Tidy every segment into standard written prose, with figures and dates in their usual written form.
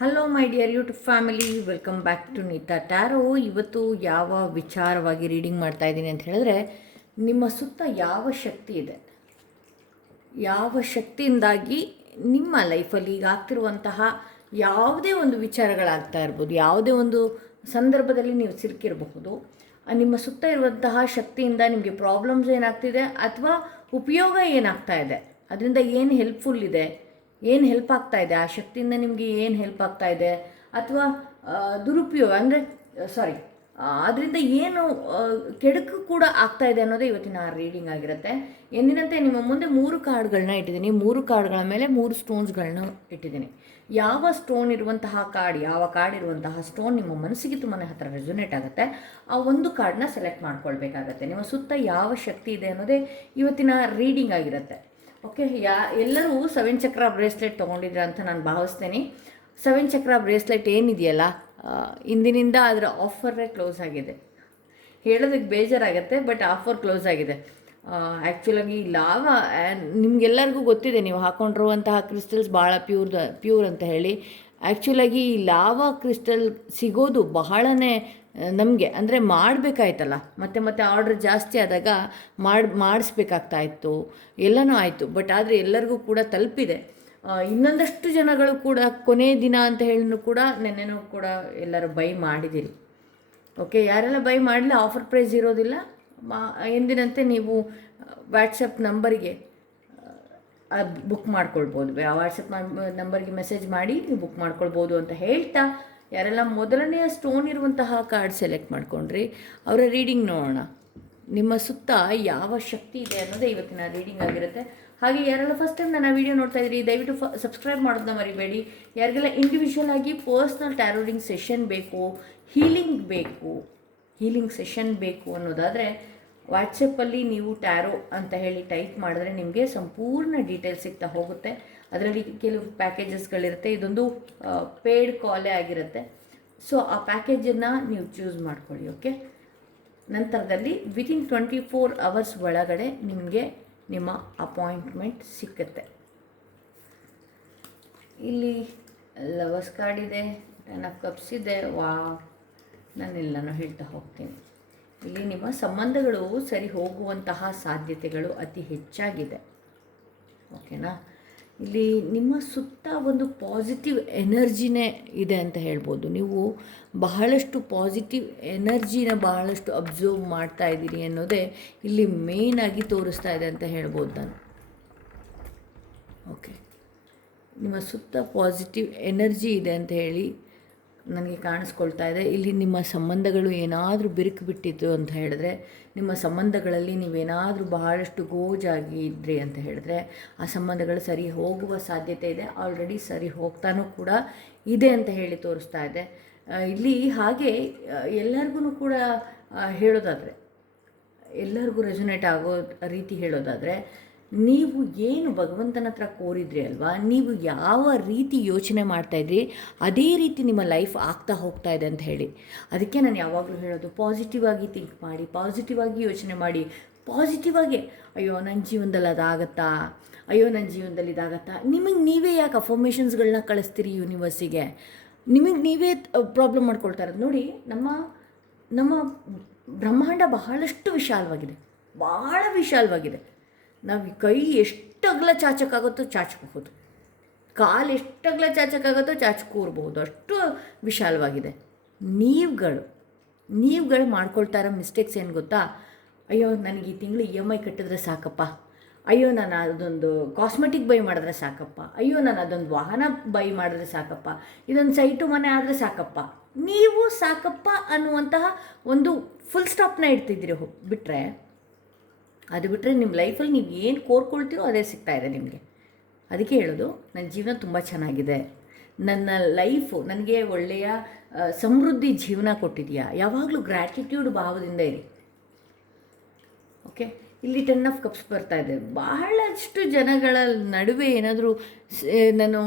Hello my dear YouTube family, welcome back to Neeta Tarot. ಇವತ್ತು ಯಾವ ವಿಚಾರವಾಗಿ ರೀಡಿಂಗ್ ಮಾಡ್ತಾ ಇದ್ದೀನಿ ಅಂತ ಹೇಳಿದ್ರೆ, ನಿಮ್ಮ ಸುತ್ತ ಯಾವ ಶಕ್ತಿ ಇದೆ, ಯಾವ ಶಕ್ತಿಯಿಂದಾಗಿ ನಿಮ್ಮ ಲೈಫಲ್ಲಿ ಈಗ ಆಗ್ತಿರುವಂತಹ ಯಾವುದೇ ಒಂದು ವಿಚಾರಗಳಾಗ್ತಾ ಇರ್ಬೋದು, ಯಾವುದೇ ಒಂದು ಸಂದರ್ಭದಲ್ಲಿ ನೀವು ಸಿಲುಕಿರಬಹುದು. ನಿಮ್ಮ ಸುತ್ತ ಇರುವಂತಹ ಶಕ್ತಿಯಿಂದ ನಿಮಗೆ ಪ್ರಾಬ್ಲಮ್ಸ್ ಏನಾಗ್ತಿದೆ ಅಥವಾ ಉಪಯೋಗ ಏನಾಗ್ತಾ ಇದೆ, ಅದರಿಂದ ಏನು ಹೆಲ್ಪ್ಫುಲ್ ಇದೆ, ಏನು ಹೆಲ್ಪ್ ಆಗ್ತಾ ಇದೆ, ಆ ಶಕ್ತಿಯಿಂದ ನಿಮಗೆ ಏನು ಹೆಲ್ಪ್ ಆಗ್ತಾ ಇದೆ ಅಥವಾ ದುರುಪಯೋಗ ಅಂದರೆ ಅದರಿಂದ ಏನು ಕೆಡುಕು ಕೂಡ ಆಗ್ತಾ ಇದೆ ಅನ್ನೋದೇ ಇವತ್ತಿನ ರೀಡಿಂಗ್ ಆಗಿರುತ್ತೆ. ಎಂದಿನಂತೆ ನಿಮ್ಮ ಮುಂದೆ 3 ಕಾರ್ಡ್ಗಳನ್ನ ಇಟ್ಟಿದ್ದೀನಿ. 3 ಕಾರ್ಡ್ಗಳ ಮೇಲೆ 3 ಸ್ಟೋನ್ಸ್ಗಳನ್ನ ಇಟ್ಟಿದ್ದೀನಿ. ಯಾವ ಸ್ಟೋನ್ ಇರುವಂತಹ ಕಾರ್ಡ್, ಯಾವ ಕಾರ್ಡ್ ಇರುವಂತಹ ಸ್ಟೋನ್ ನಿಮ್ಮ ಮನಸ್ಸಿಗೆ ತುಂಬಾ ಹತ್ತಿರ ರೆಸೊನೇಟ್ ಆಗುತ್ತೆ, ಆ ಒಂದು ಕಾರ್ಡ್ನ ಸೆಲೆಕ್ಟ್ ಮಾಡ್ಕೊಳ್ಬೇಕಾಗತ್ತೆ. ನಿಮ್ಮ ಸುತ್ತ ಯಾವ ಶಕ್ತಿ ಇದೆ ಅನ್ನೋದೇ ಇವತ್ತಿನ ರೀಡಿಂಗ್ ಆಗಿರುತ್ತೆ. ಓಕೆ, ಎಲ್ಲರೂ 7 ಚಕ್ರ ಬ್ರೇಸ್ಲೆಟ್ ತೊಗೊಂಡಿದ್ರ ಅಂತ ನಾನು ಭಾವಿಸ್ತೇನೆ. 7 ಚಕ್ರ ಬ್ರೇಸ್ಲೆಟ್ ಏನಿದೆಯಲ್ಲ, ಇಂದಿನಿಂದ ಅದರ ಆಫರೇ ಕ್ಲೋಸ್ ಆಗಿದೆ. ಹೇಳೋದಕ್ಕೆ ಬೇಜಾರಾಗುತ್ತೆ, ಬಟ್ ಆಫರ್ ಕ್ಲೋಸ್ ಆಗಿದೆ. ಆ್ಯಕ್ಚುಲಾಗಿ ಲಾವಾ ನಿಮಗೆಲ್ಲರಿಗೂ ಗೊತ್ತಿದೆ, ನೀವು ಹಾಕ್ಕೊಂಡಿರುವಂತಹ ಕ್ರಿಸ್ಟಲ್ಸ್ ಭಾಳ ಪ್ಯೂರ್ ಅಂತ ಹೇಳಿ. ಆ್ಯಕ್ಚುಲಾಗಿ ಈ ಲಾವಾ ಕ್ರಿಸ್ಟಲ್ ಸಿಗೋದು ಬಹಳನೇ ನಮಗೆ ಅಂದರೆ ಮಾಡಬೇಕಾಯ್ತಲ್ಲ, ಮತ್ತೆ ಆರ್ಡ್ರ್ ಜಾಸ್ತಿ ಆದಾಗ ಮಾಡಿಸ್ಬೇಕಾಗ್ತಾ ಇತ್ತು, ಎಲ್ಲನೂ ಆಯಿತು. ಬಟ್ ಆದರೆ ಎಲ್ಲರಿಗೂ ಕೂಡ ತಲುಪಿದೆ. ಇನ್ನೊಂದಷ್ಟು ಜನಗಳು ಕೂಡ ಕೊನೆಯ ದಿನ ಅಂತ ಹೇಳಿನೂ ಕೂಡ ನೆನ್ನೆನೂ ಕೂಡ ಎಲ್ಲರೂ ಬೈ ಮಾಡಿದ್ದೀರಿ. ಓಕೆ, ಯಾರೆಲ್ಲ ಬೈ ಮಾಡಲಿಲ್ಲ, ಆಫರ್ ಪ್ರೈಸ್ ಇರೋದಿಲ್ಲ. ಎಂದಿನಂತೆ ನೀವು ವಾಟ್ಸಪ್ ನಂಬರಿಗೆ ಬುಕ್ ಮಾಡ್ಕೊಳ್ಬೋದು. ವಾಟ್ಸಪ್ ನಂಬರ್ಗೆ ಮೆಸೇಜ್ ಮಾಡಿ ನೀವು ಬುಕ್ ಮಾಡ್ಕೊಳ್ಬೋದು ಅಂತ ಹೇಳ್ತಾ, ಯಾರೆಲ್ಲ ಮೊದಲನೆಯ ಸ್ಟೋನ್ ಇರುವಂತಹ ಕಾರ್ಡ್ ಸೆಲೆಕ್ಟ್ ಮಾಡ್ಕೊಂಡ್ರಿ ಅವರ ರೀಡಿಂಗ್ ನೋಡೋಣ. ನಿಮ್ಮ ಸುತ್ತ ಯಾವ ಶಕ್ತಿ ಇದೆ ಅನ್ನೋದೇ ಇವತ್ತಿನ ರೀಡಿಂಗ್ ಆಗಿರುತ್ತೆ. ಹಾಗೆ ಯಾರೆಲ್ಲ ಫಸ್ಟ್ ಟೈಮ್ ನನ್ನ ವೀಡಿಯೋ ನೋಡ್ತಾ ಇದ್ದೀರಿ, ದಯವಿಟ್ಟು ಸಬ್ಸ್ಕ್ರೈಬ್ ಮಾಡೋದನ್ನ ಮರಿಬೇಡಿ. ಯಾರಿಗೆಲ್ಲ ಇಂಡಿವಿಜುವಲ್ ಆಗಿ ಪರ್ಸ್ನಲ್ ಟ್ಯಾರೋ ರೀಡಿಂಗ್ ಸೆಷನ್ ಬೇಕು, ಹೀಲಿಂಗ್ ಸೆಷನ್ ಬೇಕು ಅನ್ನೋದಾದರೆ ವಾಟ್ಸಪ್ಪಲ್ಲಿ ನೀವು ಟ್ಯಾರೋ ಅಂತ ಹೇಳಿ ಟೈಪ್ ಮಾಡಿದ್ರೆ ನಿಮಗೆ ಸಂಪೂರ್ಣ ಡೀಟೇಲ್ಸ್ ಸಿಗ್ತಾ ಹೋಗುತ್ತೆ. ಅದರಲ್ಲಿ ಕೆಲವು ಪ್ಯಾಕೇಜಸ್ಗಳಿರುತ್ತೆ. ಇದೊಂದು ಪೇಯ್ಡ್ ಕಾಲೇ ಆಗಿರುತ್ತೆ. ಸೊ ಆ ಪ್ಯಾಕೇಜನ್ನು ನೀವು ಚೂಸ್ ಮಾಡ್ಕೊಳ್ಳಿ. ಓಕೆ, ನಂತರದಲ್ಲಿ ವಿತಿನ್ 24 ಅವರ್ಸ್ ಒಳಗಡೆ ನಿಮಗೆ ನಿಮ್ಮ ಅಪಾಯಿಂಟ್ಮೆಂಟ್ ಸಿಕ್ಕುತ್ತೆ. ಇಲ್ಲಿ ಲವರ್ಸ್ ಕಾರ್ಡ್ ಇದೆ, 10 ಆಫ್ ಕಪ್ಸ್ ಇದೆ. ನಾನೆಲ್ಲನೂ ಹೇಳ್ತಾ ಹೋಗ್ತೀನಿ. ಇಲ್ಲಿ ನಿಮ್ಮ ಸಂಬಂಧಗಳು ಸರಿ ಹೋಗುವಂತಹ ಸಾಧ್ಯತೆಗಳು ಅತಿ ಹೆಚ್ಚಾಗಿದೆ. ಓಕೆನಾ, ಇಲ್ಲಿ ನಿಮ್ಮ ಸುತ್ತ ಒಂದು ಪಾಸಿಟಿವ್ ಎನರ್ಜಿನೇ ಇದೆ ಅಂತ ಹೇಳ್ಬೋದು. ನೀವು ಬಹಳಷ್ಟು ಪಾಸಿಟಿವ್ ಎನರ್ಜಿನ ಬಹಳಷ್ಟು ಅಬ್ಸರ್ವ್ ಮಾಡ್ತಾ ಇದ್ದೀರಿ ಅನ್ನೋದೇ ಇಲ್ಲಿ ಮೇಯ್ನಾಗಿ ತೋರಿಸ್ತಾ ಇದೆ ಅಂತ ಹೇಳ್ಬೋದು ನಾನು. ಓಕೆ, ನಿಮ್ಮ ಸುತ್ತ ಪಾಸಿಟಿವ್ ಎನರ್ಜಿ ಇದೆ ಅಂತ ಹೇಳಿ ನನಗೆ ಕಾಣಿಸ್ಕೊಳ್ತಾ ಇದೆ. ಇಲ್ಲಿ ನಿಮ್ಮ ಸಂಬಂಧಗಳು ಏನಾದರೂ ಬಿರುಕು ಬಿಟ್ಟಿತ್ತು ಅಂತ ಹೇಳಿದ್ರೆ, ನಿಮ್ಮ ಸಂಬಂಧಗಳಲ್ಲಿ ನೀವೇನಾದರೂ ಬಹಳಷ್ಟು ಗೋಜಾಗಿ ಇದ್ರಿ ಅಂತ ಹೇಳಿದ್ರೆ ಆ ಸಂಬಂಧಗಳು ಸರಿ ಹೋಗುವ ಸಾಧ್ಯತೆ ಇದೆ. ಆಲ್ರೆಡಿ ಸರಿ ಹೋಗ್ತಾನೂ ಕೂಡ ಇದೆ ಅಂತ ಹೇಳಿ ತೋರಿಸ್ತಾ ಇದೆ ಇಲ್ಲಿ. ಹಾಗೆ ಎಲ್ಲರಿಗೂ ಕೂಡ ಹೇಳೋದಾದರೆ, ಎಲ್ಲರಿಗೂ ರೆಸೊನೇಟ್ ಆಗೋ ರೀತಿ ಹೇಳೋದಾದರೆ, ನೀವು ಏನು ಭಗವಂತನ ಹತ್ರ ಕೋರಿದ್ರಿ ಅಲ್ವಾ, ನೀವು ಯಾವ ರೀತಿ ಯೋಚನೆ ಮಾಡ್ತಾಯಿದ್ರಿ ಅದೇ ರೀತಿ ನಿಮ್ಮ ಲೈಫ್ ಆಗ್ತಾ ಹೋಗ್ತಾ ಇದೆ ಅಂತ ಹೇಳಿ. ಅದಕ್ಕೆ ನಾನು ಯಾವಾಗಲೂ ಹೇಳೋದು, ಪಾಸಿಟಿವ್ ಆಗಿ ಥಿಂಕ್ ಮಾಡಿ, ಪಾಸಿಟಿವ್ ಆಗಿ ಯೋಚನೆ ಮಾಡಿ. ಪಾಸಿಟಿವ್ ಆಗಿ ಅಯ್ಯೋ ನನ್ನ ಜೀವನದಲ್ಲಿ ಅದಾಗತ್ತಾ, ಅಯ್ಯೋ ನನ್ನ ಜೀವನದಲ್ಲಿ ಇದಾಗತ್ತಾ, ನಿಮಗೆ ನೀವೇ ಯಾಕೆ ಅಫರ್ಮೇಷನ್ಸ್ಗಳನ್ನ ಕಳಿಸ್ತೀರಿ ಯೂನಿವರ್ಸಿಗೆ? ನಿಮಗೆ ನೀವೇ ಪ್ರಾಬ್ಲಮ್ ಮಾಡ್ಕೊಳ್ತಾ ಇರೋದು. ನೋಡಿ, ನಮ್ಮ ಬ್ರಹ್ಮಾಂಡ ಬಹಳಷ್ಟು ವಿಶಾಲವಾಗಿದೆ, ಭಾಳ ವಿಶಾಲವಾಗಿದೆ. ನಾವು ಕೈ ಎಷ್ಟು ಅಗಲ ಚಾಚಕ್ಕಾಗುತ್ತೋ ಚಾಚಬಹುದು, ಕಾಲು ಎಷ್ಟು ಅಗಲ ಚಾಚಕ್ಕಾಗುತ್ತೋ ಚಾಚಕೂರ್ಬಹುದು, ಅಷ್ಟು ವಿಶಾಲವಾಗಿದೆ. ನೀವುಗಳು ಮಾಡ್ಕೊಳ್ತಾ ಇರೋ ಮಿಸ್ಟೇಕ್ಸ್ ಏನು ಗೊತ್ತಾ? ಅಯ್ಯೋ ನನಗೆ ಈ ತಿಂಗಳು EMI ಕಟ್ಟಿದ್ರೆ ಸಾಕಪ್ಪ, ಅಯ್ಯೋ ನಾನು ಅದೊಂದು ಕಾಸ್ಮೆಟಿಕ್ ಬೈ ಮಾಡಿದ್ರೆ ಸಾಕಪ್ಪ, ಅಯ್ಯೋ ನಾನು ಅದೊಂದು ವಾಹನ ಬೈ ಮಾಡಿದ್ರೆ ಸಾಕಪ್ಪ, ಇದೊಂದು ಸೈಟು ಮನೆ ಆದರೆ ಸಾಕಪ್ಪ. ನೀವು ಸಾಕಪ್ಪ ಅನ್ನುವಂತಹ ಒಂದು ಫುಲ್ ಸ್ಟಾಪ್ನ ಇಡ್ತಿದ್ದೀರಿ ಬಿಟ್ಟರೆ, ಅದು ಬಿಟ್ಟರೆ ನಿಮ್ಮ ಲೈಫಲ್ಲಿ ನೀವು ಏನು ಕೋರ್ಕೊಳ್ತೀರೋ ಅದೇ ಸಿಗ್ತಾಯಿದೆ ನಿಮಗೆ. ಅದಕ್ಕೆ ಹೇಳೋದು, ನನ್ನ ಜೀವನ ತುಂಬ ಚೆನ್ನಾಗಿದೆ, ನನ್ನ ಲೈಫು ನನಗೆ ಒಳ್ಳೆಯ ಸಮೃದ್ಧಿ ಜೀವನ ಕೊಟ್ಟಿದೆಯಾ. ಯಾವಾಗಲೂ ಗ್ರ್ಯಾಟಿಟ್ಯೂಡ್ ಭಾವದಿಂದ ಇರಿ. ಓಕೆ, ಇಲ್ಲಿ 10 ಆಫ್ ಕಪ್ಸ್ ಬರ್ತಾ ಇದೆ. ಬಹಳಷ್ಟು ಜನಗಳ ನಡುವೆ ಏನಾದರೂ ನಾನು